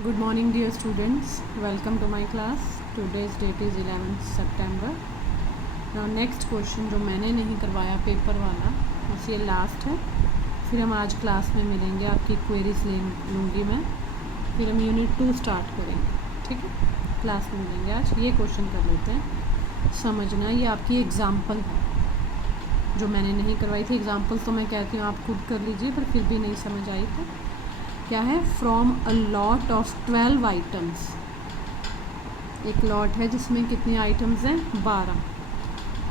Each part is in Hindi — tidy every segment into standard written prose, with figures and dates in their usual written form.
Good morning dear students, welcome to my class. Today's date is 11th September. Now next question जो मैंने नहीं करवाया पेपर वाला बस ये लास्ट है, फिर हम आज क्लास में मिलेंगे, आपकी क्वेरीज लूँगी मैं, फिर हम यूनिट 2 स्टार्ट करेंगे, ठीक है। क्लास में मिलेंगे आज। ये क्वेश्चन कर लेते हैं, समझना। ये आपकी एग्ज़ाम्पल है जो मैंने नहीं करवाई थी। एग्ज़ाम्पल तो मैं कहती हूँ आप खुद कर लीजिए, पर फिर भी नहीं समझ आई तो क्या है, from a lot of 12 items. एक लॉट है जिसमें कितने आइटम्स हैं, 12।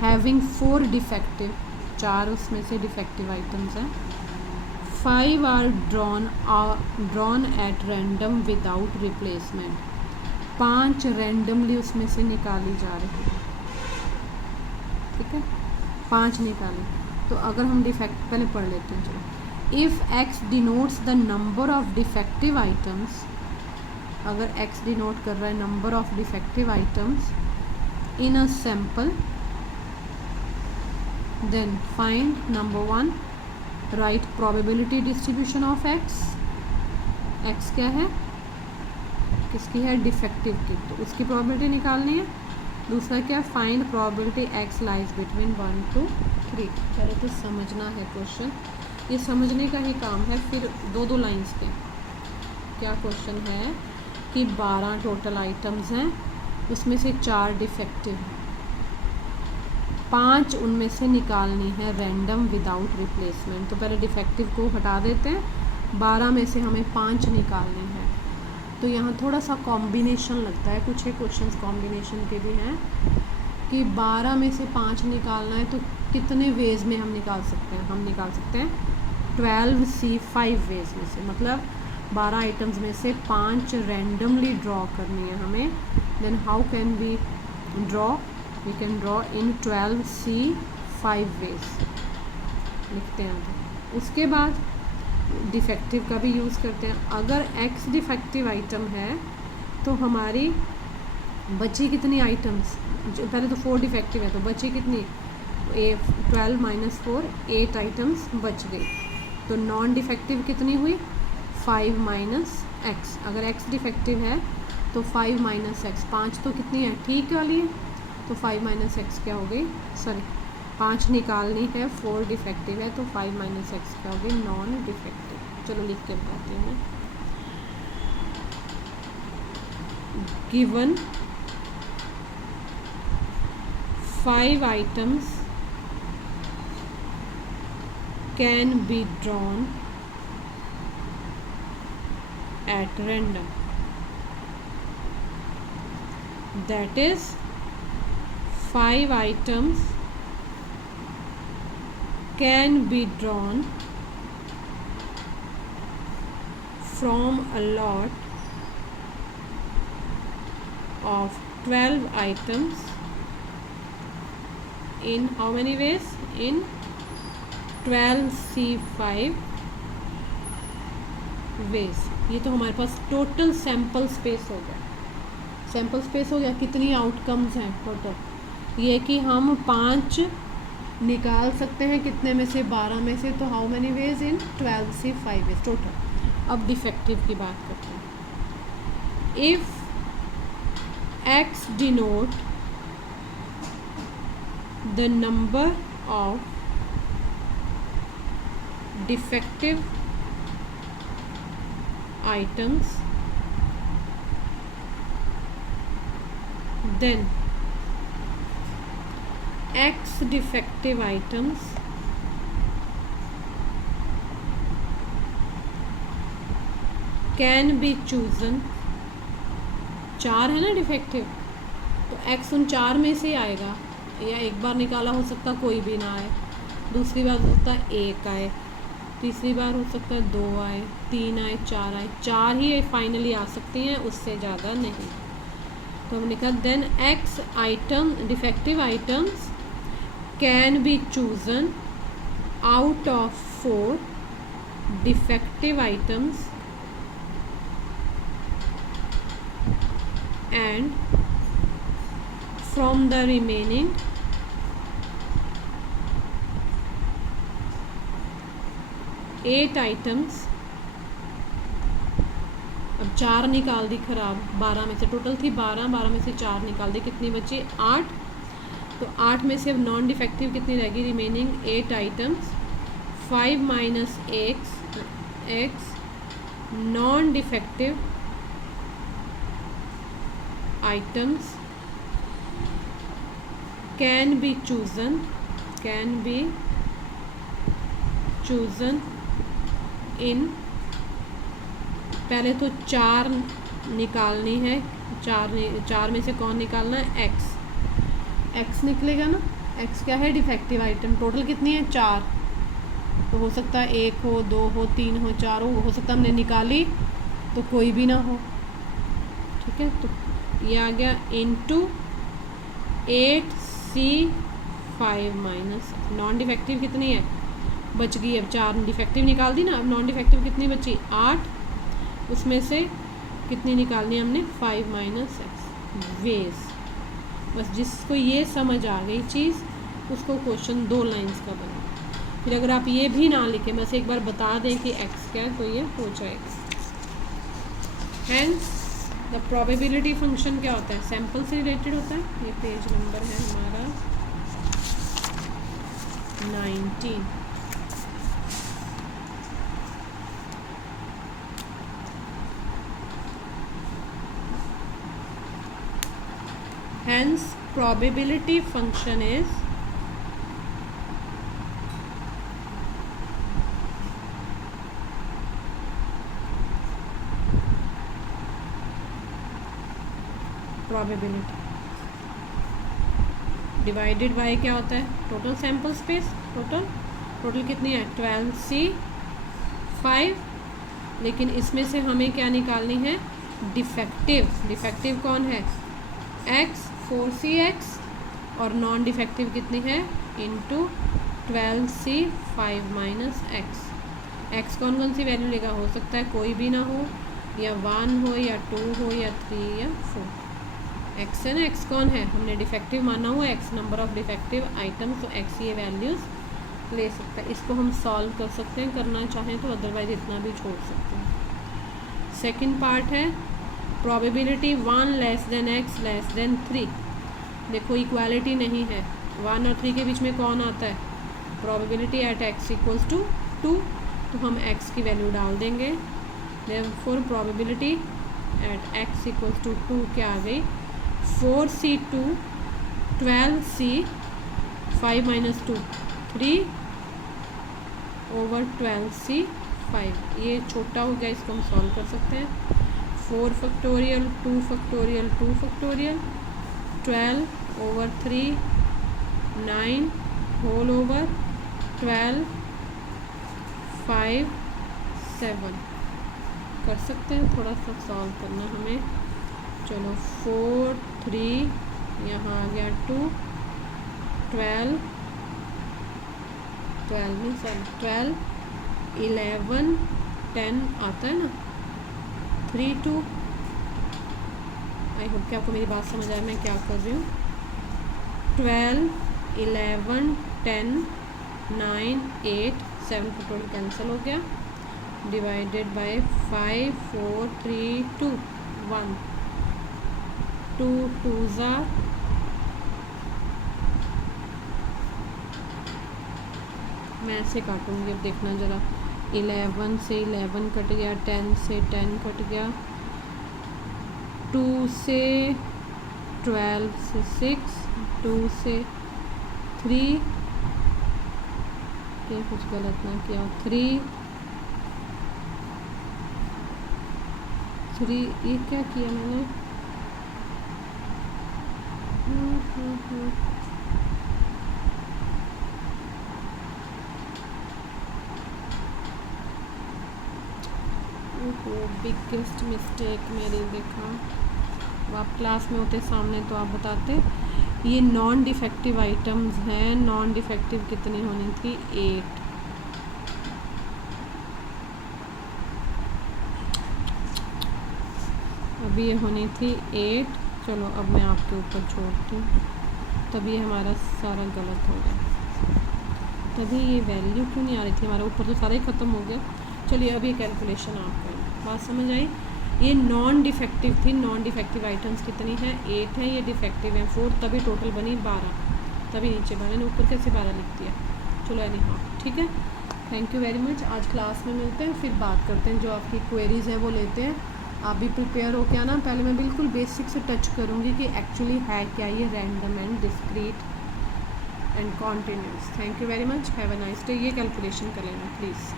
हैविंग 4 डिफेक्टिव, 4 उसमें से डिफेक्टिव आइटम्स हैं। 5 are drawn at random without replacement, 5 randomly उसमें से निकाली जा रही है, ठीक है, 5 निकाली। तो अगर हम डिफेक्ट पहले पढ़ लेते हैं, चलो। If x denotes the number of defective items, अगर x denote कर रहा है number of defective items in a sample, then find number 1, write probability distribution of x. x क्या है, किसकी है, डिफेक्टिव की, तो उसकी probability निकालनी है। दूसरा क्या, find probability x lies between 1 to 3। पहले तो समझना है क्वेश्चन, ये समझने का ही काम है। फिर दो लाइंस के क्या क्वेश्चन है कि 12 टोटल आइटम्स हैं, उसमें से 4 डिफेक्टिव हैं, 5 उनमें से निकालनी है रैंडम विदाउट रिप्लेसमेंट। तो पहले डिफेक्टिव को हटा देते हैं, 12 में से हमें 5 निकालने हैं। तो यहाँ थोड़ा सा कॉम्बिनेशन लगता है, कुछ एक क्वेश्चंस कॉम्बिनेशन के भी हैं कि 12 में से 5 निकालना है, तो कितने वेज में हम निकाल सकते हैं, हम निकाल सकते हैं 12C5 वेज में से, मतलब 12 आइटम्स में से 5 रैंडमली ड्रॉ करनी है हमें। Then how can we draw, we can draw in 12C5 ways, लिखते हैं। उसके बाद डिफेक्टिव का भी यूज़ करते हैं। अगर x डिफेक्टिव आइटम है तो हमारी बची कितनी आइटम्स, पहले तो 4 डिफेक्टिव है, तो बची कितनी, 12 - 4, 8 आइटम्स बच गई। तो नॉन डिफेक्टिव कितनी हुई, 5 - x। अगर x डिफेक्टिव है तो 5 - x, 5 तो कितनी है, ठीक वाली है, तो 5 - x क्या हो गई, सॉरी 5 निकालनी है, 4 डिफेक्टिव है, तो 5 - x क्या हो गई, नॉन डिफेक्टिव। चलो लिख के बताती हूँ मैं। Given 5 items can be drawn at random, that is 5 items can be drawn from a lot of 12 items in how many ways, in 12C5 ways. ये तो हमारे पास टोटल सैम्पल स्पेस हो गया, सैम्पल स्पेस हो गया। कितनी आउटकम्स हैं टोटल, ये कि हम 5 निकाल सकते हैं, कितने में से, 12 में से, तो how many ways, in 12C5 ways total. अब डिफेक्टिव की बात करते हैं। If x denote the number of defective items, then x defective items can be chosen। 4 है ना डिफेक्टिव, तो x उन 4 में से आएगा, या एक बार निकाला हो सकता कोई भी ना आए, दूसरी बार हो सकता है 1 आए, तीसरी बार हो सकता है 2 आए, 3 आए, 4 आए, 4 ही फाइनली आ सकती हैं, उससे ज़्यादा नहीं। तो हमने कहा then x item defective items can be chosen out of 4 defective items and from the remaining 8 items अब 4 निकाल दी खराब, 12 में से टोटल थी 12, 12 में से 4 निकाल दी, कितनी बची 8। तो 8 में से अब नॉन डिफेक्टिव कितनी रहेगी, remaining 8 items. 5 minus x non defective items can be chosen in, पहले तो 4 निकालनी है, 4 में से कौन निकालना है, x निकलेगा ना। x क्या है, डिफेक्टिव आइटम। टोटल कितनी है 4, तो हो सकता है 1 हो, 2 हो, 3 हो, 4 हो सकता है हमने निकाली तो कोई भी ना हो, ठीक है। तो ये आ गया into 8C5 minus non defective कितनी है, बच गई। अब 4 डिफेक्टिव निकाल दी ना, अब नॉन डिफेक्टिव कितनी बची 8, उसमें से कितनी निकालनी है हमने 5 माइनस एक्स वेज। बस जिसको ये समझ आ गई चीज़ उसको क्वेश्चन 2 लाइंस का बना। फिर अगर आप ये भी ना लिखें, बस एक बार बता दें कि एक्स क्या है, तो ये हो जाएगा। हैंस द प्रोबेबिलिटी फंक्शन क्या होता है, सैम्पल से रिलेटेड होता है। ये पेज नंबर है हमारा 19। Hence probability function is probability divided by क्या होता है, टोटल सैम्पल स्पेस। टोटल कितनी है 12C5, लेकिन इसमें से हमें क्या निकालनी है, डिफेक्टिव कौन है x, 4CX, और नॉन डिफेक्टिव कितनी है इंटू 12C5 माइनस एक्स कौन कौन सी वैल्यू लेगा, हो सकता है कोई भी ना हो, या 1 हो, या 2 हो, या 3, या 4। एक्स है ना, एक्स कौन है, हमने डिफेक्टिव माना हुआ x, number of defective items, तो एक्स ये वैल्यूज़ ले सकता है। इसको हम सॉल्व कर सकते हैं करना चाहें तो, अदरवाइज इतना भी छोड़ सकते हैं। सेकंड पार्ट है probability 1 less than x less than 3। देखो इक्वालिटी नहीं है, 1 और 3 के बीच में कौन आता है, probability at X equals to 2, तो हम एक्स की वैल्यू डाल देंगे। Therefore probability at X equals to 2 क्या आ गई, 4C2 12C 5 minus 2 3 over 12C5। ये छोटा हो गया, इसको हम सॉल्व कर सकते हैं। 4 factorial 2 factorial 2 factorial 12 over 3 9 whole over 12 5 7 कर सकते हैं। थोड़ा सा सॉल्व करना हमें, चलो 4 3 यहाँ आ गया 2 12 11 10 आता है ना, 3 2। आई होप कि आपको मेरी बात समझ आए मैं क्या कर रही हूँ। 12 11 10 9 8 7 का टोटल कैंसिल हो गया, डिवाइडेड बाय 5 4 3 2 1 2 2s are मैं ऐसे काटूंगी, अब देखना ज़रा। 11 से 11 कट गया, 10 से 10 कट गया, 2 से 12 से 6, 2 से 3, ये कुछ गलत ना किया, 3 ये क्या किया मैंने, बिगेस्ट मिस्टेक मेरी। देखा, अब आप क्लास में होते सामने तो आप बताते। ये नॉन डिफेक्टिव आइटम्स हैं, नॉन डिफेक्टिव कितनी होनी थी 8। अभी ये होनी थी 8। चलो अब मैं आपके ऊपर छोड़ती हूँ, तभी हमारा सारा गलत हो गया। तभी ये वैल्यू क्यों नहीं आ रही थी, हमारा ऊपर तो सारा ही ख़त्म हो गया। चलिए अभी कैलकुलेशन आप करें, बात समझ आई। ये नॉन डिफेक्टिव थी, नॉन डिफेक्टिव आइटम्स कितनी हैं 8 हैं, ये डिफेक्टिव हैं 4, तभी टोटल बनी 12, तभी नीचे 12, मैंने ऊपर कैसे 12 लिख दिया। चलो एनी हाँ ठीक है, थैंक यू वेरी मच। आज क्लास में मिलते हैं, फिर बात करते हैं, जो आपकी क्वेरीज़ हैं वो लेते हैं। आप भी प्रिपेयर हो क्या ना, पहले मैं बिल्कुल बेसिक से टच करूँगी कि एक्चुअली है क्या ये random and discrete and continuous. Thank you very much, have a nice day. ये कैलकुलेशन कर लेना प्लीज़।